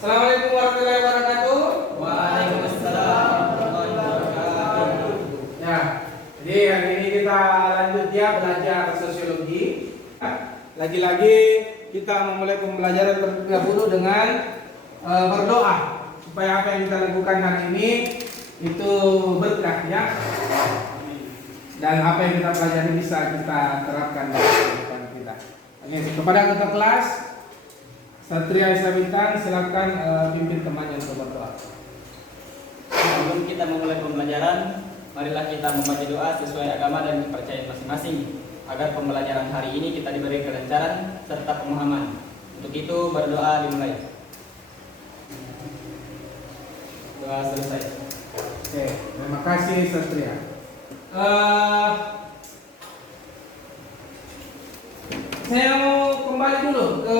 Assalamualaikum warahmatullahi wabarakatuh. Waalaikumsalam warahmatullahi wabarakatuh. Ya, jadi hari ini kita lanjut ya belajar sosiologi. Lagi-lagi kita memulai pembelajaran terlebih dahulu dengan berdoa supaya apa yang kita lakukan hari ini itu berkah ya. Dan apa yang kita pelajari bisa kita terapkan dalam kehidupan kita. Oke, kepada ketua kelas Satria Isabitan, silakan pimpin temannya untuk berdoa. Sebelum kita memulai pembelajaran, marilah kita membaca doa sesuai agama dan kepercayaan masing-masing, agar pembelajaran hari ini kita diberi kelancaran serta pemahaman. Untuk itu berdoa dimulai. Doa selesai. Oke, terima kasih Satria. Saya mau kembali dulu ke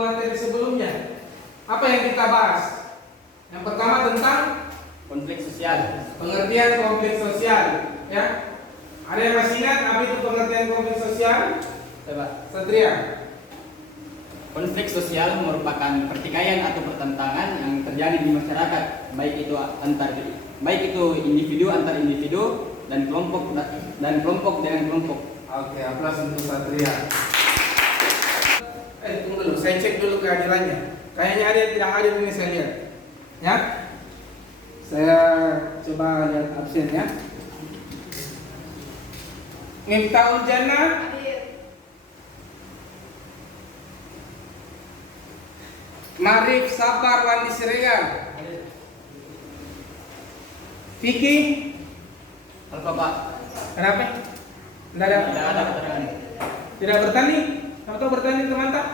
materi sebelumnya. Apa yang kita bahas? Yang pertama tentang Konflik sosial. pengertian konflik sosial, ya. Ada yang masih ingat apa itu pengertian konflik sosial? Coba. Satria. Konflik sosial merupakan pertikaian atau pertentangan yang terjadi di masyarakat, baik itu individu antar individu dan kelompok dengan kelompok. Oke, aplaus untuk Satria. Tunggu dulu, saya cek dulu kehadirannya. Kayaknya ada yang tidak hadir ini saya lihat. Ya. Saya coba lihat absennya. Miftahul Jannah Marif Sabar Wandi Siregar. Vicky, Halo Pak. kenapa? Tidak ada keterangan. Tidak bertani? Atau bertani teman tak?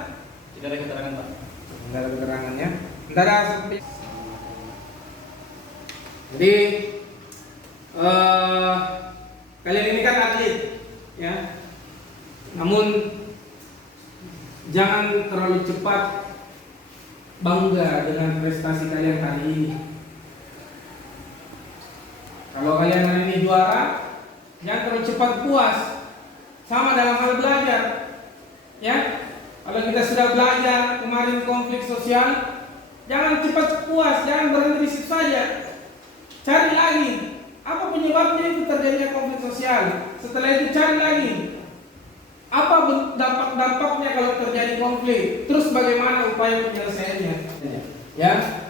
Tidak ada keterangan Pak. Tidak ada keterangannya. Tidak ada seperti. Jadi kalian ini kan atlet, ya. Namun jangan terlalu cepat bangga dengan prestasi kalian hari ini. Kalau kalian hari ini juara, jangan terlalu cepat puas. Sama dalam hal belajar, ya. Kalau kita sudah belajar kemarin konflik sosial, jangan cepat puas, jangan berhenti di situ saja. Cari lagi apa penyebabnya itu terjadinya konflik sosial. Setelah itu cari lagi apa dampak-dampaknya kalau terjadi konflik. Terus bagaimana upaya penyelesaiannya. Ya,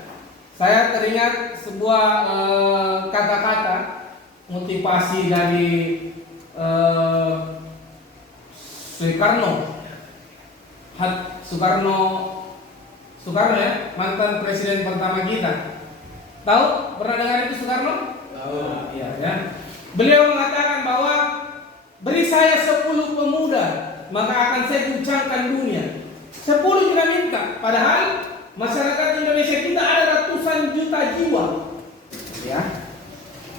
saya teringat sebuah kata-kata motivasi dari Soekarno ya, mantan presiden pertama kita. Tahu? Pernah dengar itu Soekarno? Tahu. Iya ya. Beliau mengatakan bahwa beri saya 10 pemuda, maka akan saya guncangkan dunia. 10 kita minta, padahal masyarakat Indonesia kita ada ratusan juta jiwa. Ya.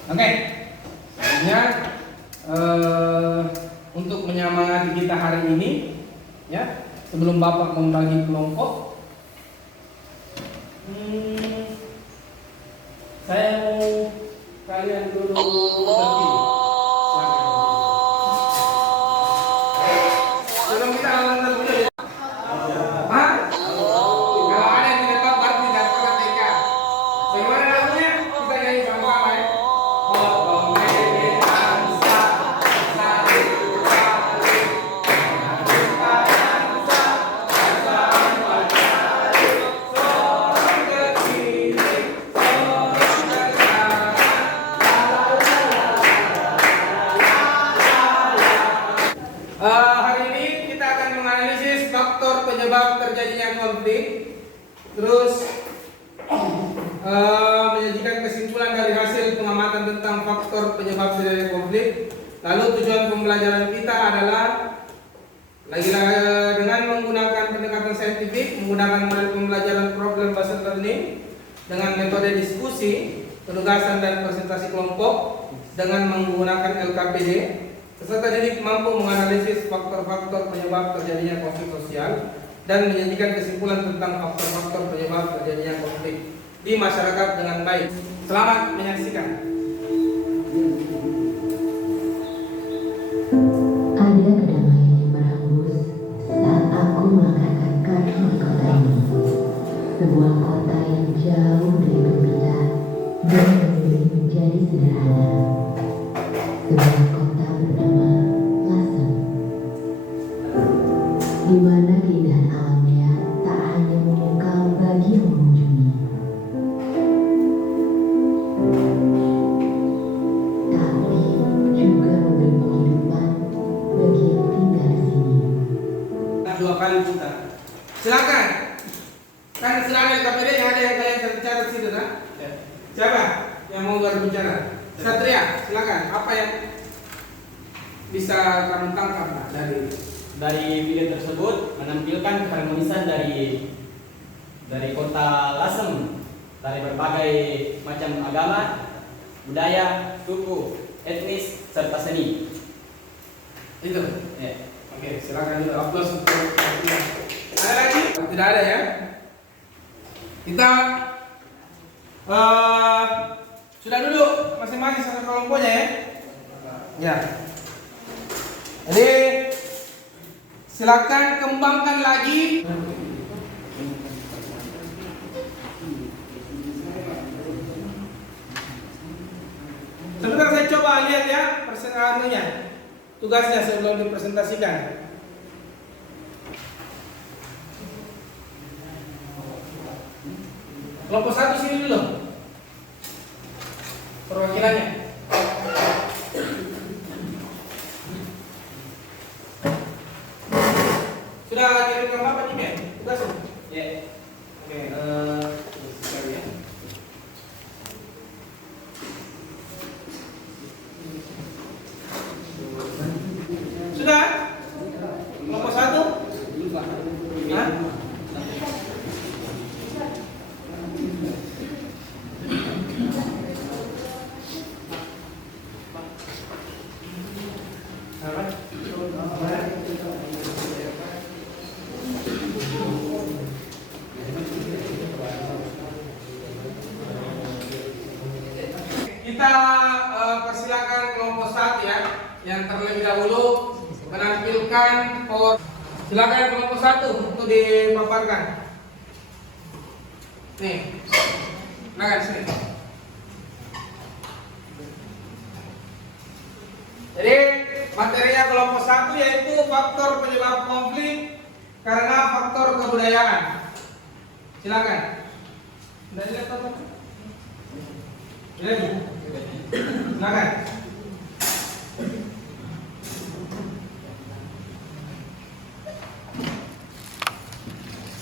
Oke. Selanjutnya untuk menyemangati kita hari ini, ya, sebelum Bapak membagi kelompok, saya mau kalian dulu berdiri. Sebelum kita lakukan dulu ya. Hah? Kalau ada yang tidak tahu berarti tidak pernah TK. Bagaimana lagunya? Kita nyanyi sama-sama ya. Hari ini kita akan menganalisis faktor penyebab terjadinya konflik, terus menyajikan kesimpulan dari hasil pengamatan tentang faktor penyebab terjadinya konflik. Lalu tujuan pembelajaran kita adalah lagi-lagi dengan menggunakan pendekatan saintifik, menggunakan model pembelajaran problem based learning dengan metode diskusi, penugasan dan presentasi kelompok dengan menggunakan LKPD. Peserta didik mampu menganalisis faktor-faktor penyebab terjadinya konflik sosial dan menyajikan kesimpulan tentang faktor-faktor penyebab terjadinya konflik di masyarakat dengan baik. Selamat menyaksikan. Ada kedamaian yang berhembus saat aku melangkahkan kaki di kota ini. Sebuah kota jauh dari gembira dan memilih menjadi sederhana. Sebuah kota bernama Lasem, di mana keindahan alamnya tak hanya memukau bagi yang mengunjungi, tapi juga memberi kehidupan bagi yang tinggal di sini. Dua kali putar. Silakan. Kan sudah ada KPD yang ada yang kalian tercatat di situ, kan? Ya. Siapa yang mau berbicara? Satria, silakan. Apa yang bisa kamu tangkap Pak, Dari video tersebut menampilkan keharmonisan dari kota Lasem, dari berbagai macam agama, budaya, suku, etnis, serta seni. itu? Ya. Oke, silakan dulu. Aplaus untuk Satria. Ada lagi? Tidak ada ya? Kita sudah duduk masing-masing satu kelompoknya ya. Ya. Jadi silakan kembangkan lagi. Sebentar saya coba lihat ya presentasinya. Tugasnya sebelum dipresentasikan. Kelompok satu sini dulu. Perwakilannya. Sudah kirimkan Bapak email? Tugasnya? Ya. Oke. Sekali ya. Sudah? Kelompok satu? Hah? Kita persilakan kelompok satu ya, yang terlebih dahulu menampilkan power. Silakan kelompok satu untuk dipaparkan. Nih, silakan sini. Jadi materinya kelompok satu yaitu faktor penyebab konflik karena faktor kebudayaan. Silakan. Sudah lihat apa? Lagi. Silakan.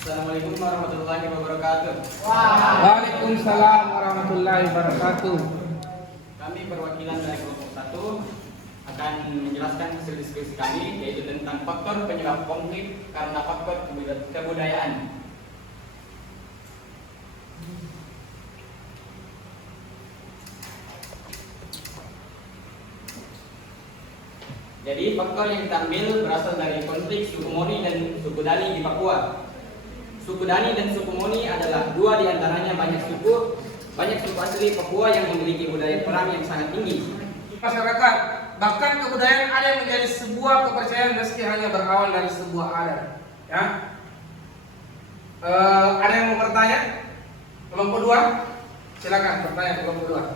Assalamualaikum warahmatullahi wabarakatuh. Waalaikumsalam warahmatullahi wabarakatuh. Kami perwakilan dari kelompok 1 akan menjelaskan hasil diskusi kami, yaitu tentang faktor penyebab konflik karena faktor kebudayaan. Jadi faktor yang kita ambil berasal dari konflik suku Moni dan suku Dani di Papua. Suku Dani dan suku Moni adalah dua di antaranya banyak suku asli Papua yang memiliki budaya perang yang sangat tinggi. Masyarakat, bahkan kebudayaan ada yang menjadi sebuah kepercayaan meski hanya berawal dari sebuah adat. Ya, ada yang mau bertanya? Kelompok 2, silakan bertanya kelompok 2.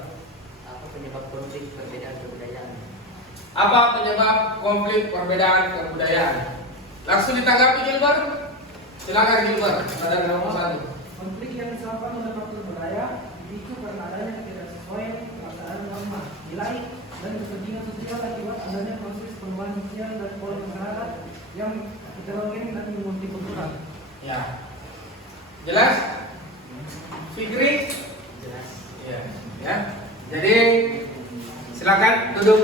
Apa penyebab konflik perbedaan kebudayaan? Apa penyebab konflik perbedaan kebudayaan? Langsung ditanggapi Gilbert. Silakan Gilbert, pada kelompok 1. Konflik yang disebabkan oleh faktor budaya dipicu karena adanya ketidaksesuaian perasaan norma, nilai, dan kepentingan sosial akibat adanya proses perubahan sosial dan pola masyarakat yang heterogen dan multikultural. Ya. Jelas? Fikri? Jelas. Ya. Ya. Jadi silakan duduk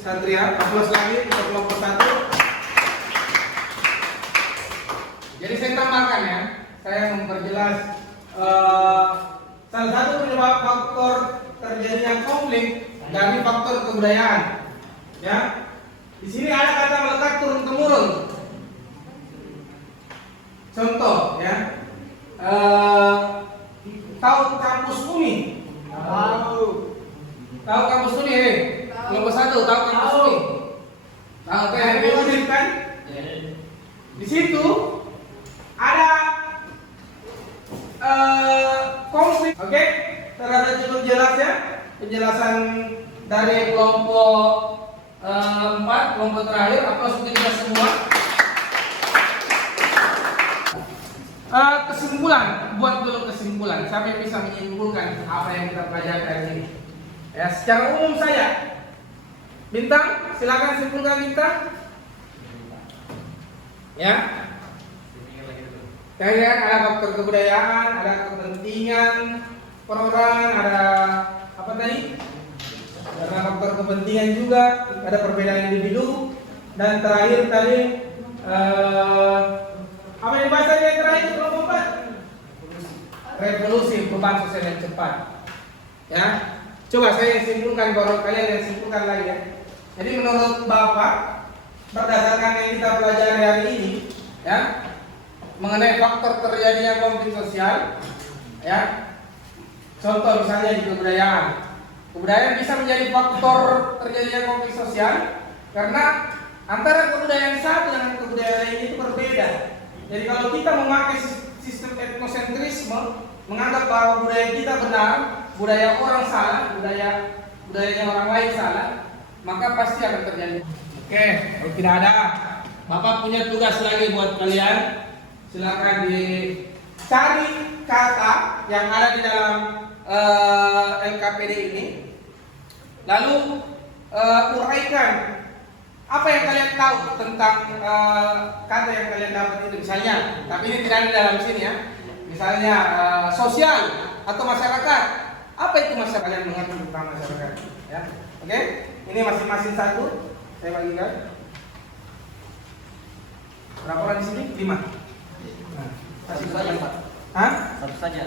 Satria, aplaus lagi untuk kelompok 1. Jadi saya tambahkan ya, saya memperjelas salah satu penyebab faktor terjadinya konflik dari faktor kebudayaan. Ya, di sini ada kata melekat turun temurun. Contoh ya, tahu kampus Umi? Tahu kampus Umi? Kelompok 1 tahu kampus Umi? Tahu kayak Umi kan? Di situ ada konflik Oke, terasa cukup jelas ya penjelasan dari kelompok 4, kelompok terakhir. Aplaus untuk kita semua. Kesimpulan, buat dulu kesimpulan. Siapa yang bisa menyimpulkan apa yang kita pelajari hari ini? Ya, secara umum saya. Bintang, silakan simpulkan Bintang. Ya. Kemudian ada faktor kebudayaan, ada kepentingan perorangan, ada apa tadi? Ada faktor kepentingan juga, ada perbedaan individu, dan terakhir tadi apa yang bahasanya yang terakhir kelompok 4? Revolusi perubahan sosial yang cepat. Ya, coba saya simpulkan, baru kalian yang simpulkan lagi ya. Jadi menurut Bapak, berdasarkan yang kita pelajari hari ini, ya, mengenai faktor terjadinya konflik sosial, ya, contoh misalnya di kebudayaan. Kebudayaan bisa menjadi faktor terjadinya konflik sosial karena antara kebudayaan satu dengan kebudayaan lain itu berbeda. Jadi kalau kita memakai sistem etnosentrisme, menganggap bahwa budaya kita benar, budaya orang salah, budayanya orang lain salah, maka pasti akan terjadi. Oke, kalau tidak ada, Bapak punya tugas lagi buat kalian. Silakan dicari kata yang ada di dalam LKPD ini, lalu uraikan apa yang kalian tahu tentang kata yang kalian dapat itu. Misalnya, tapi ini tidak ada di dalam sini ya. Misalnya sosial atau masyarakat. Apa itu masyarakat? Kalian mengerti tentang masyarakat? Ya, oke. Ini masing-masing satu. Saya bagikan. Berapa orang di sini? 5. Satu saja, Pak. Hah? Satu saja.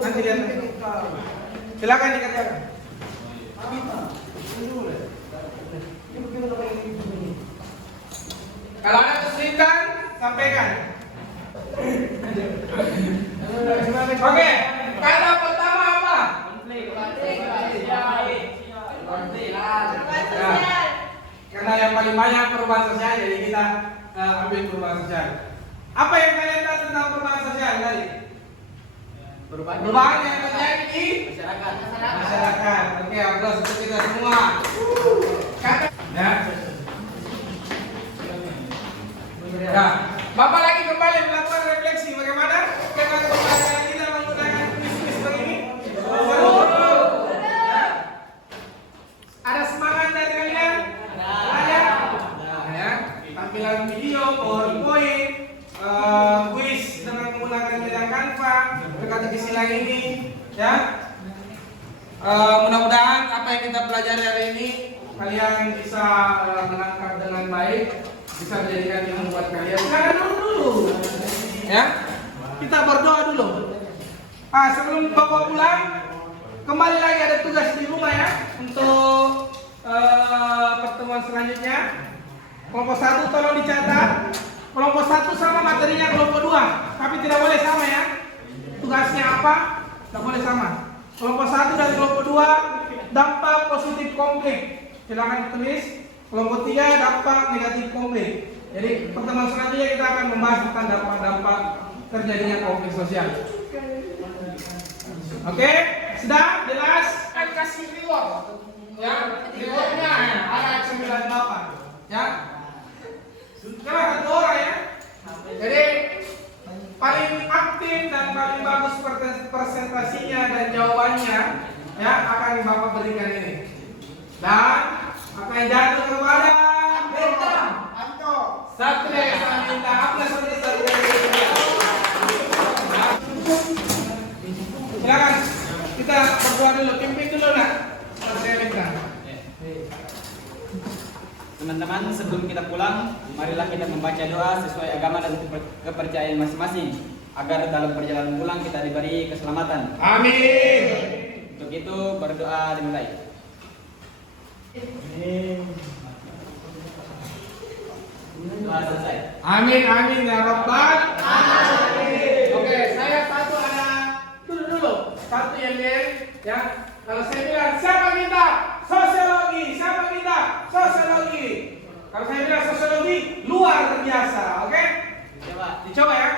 Nanti lihat. Silakan dikatakan. Kalau ada kesulitan, sampaikan. Oke, kata pertama apa? Ya, karena yang paling banyak perubahan sosial, jadi kita ambil perubahan sosial. Apa yang kalian tahu tentang perubahan sosial tadi? Perubahan yang terjadi di masyarakat. Oke, aplaus untuk kita semua. Kata, ya. Ya, Bapak lagi kembali melakukan refleksi bagaimana dengan pembelajaran kita menggunakan kuis-kuis begini. Ya. Ada semangat dari kalian? Ada. Ya. Tampilan video, PowerPoint, kuis dengan menggunakan bidang Canva, teka-teki silang ini, ya. Mudah-mudahan apa yang kita pelajari hari ini kalian bisa menangkap dengan baik, bisa menjadikan yang membuat kalian. Sekarang dulu, ya. Kita berdoa dulu. Sebelum Bapak pulang, kembali lagi ada tugas di rumah ya untuk pertemuan selanjutnya. Kelompok 1 tolong dicatat. Kelompok 1 sama materinya kelompok 2, tapi tidak boleh sama ya. Tugasnya apa? Tidak boleh sama. Kelompok 1 dan kelompok 2 dampak positif konflik. Silakan ditulis. Kelompok 3 dampak negatif konflik. Jadi pertemuan selanjutnya kita akan membahas tentang dampak-dampak terjadinya konflik sosial. Oke, sudah jelas? Akan kasih reward. Ya, rewardnya ada 9 bapak. Ya. Karena satu orang ya. Jadi paling aktif dan paling bagus presentasinya dan jawabannya ya akan Bapak berikan ini. Dan akan jatuh kepada Anto. Satu deh saya minta aplaus untuk satu. Silakan kita berdoa dulu, pimpin dulu nak. Saya minta. Teman-teman, sebelum kita pulang, marilah kita membaca doa sesuai agama dan kepercayaan masing-masing agar dalam perjalanan pulang kita diberi keselamatan. Amin. Untuk itu berdoa dimulai. Doa selesai. Amin amin ya Rabbal alamin. Oke, saya satu ada dulu satu yang lain ya. Kalau saya bilang siapa kita? Sosiologi. Siapa kita? Sosiologi. Kalau saya bilang sosiologi luar biasa, oke? Coba. Dicoba ya.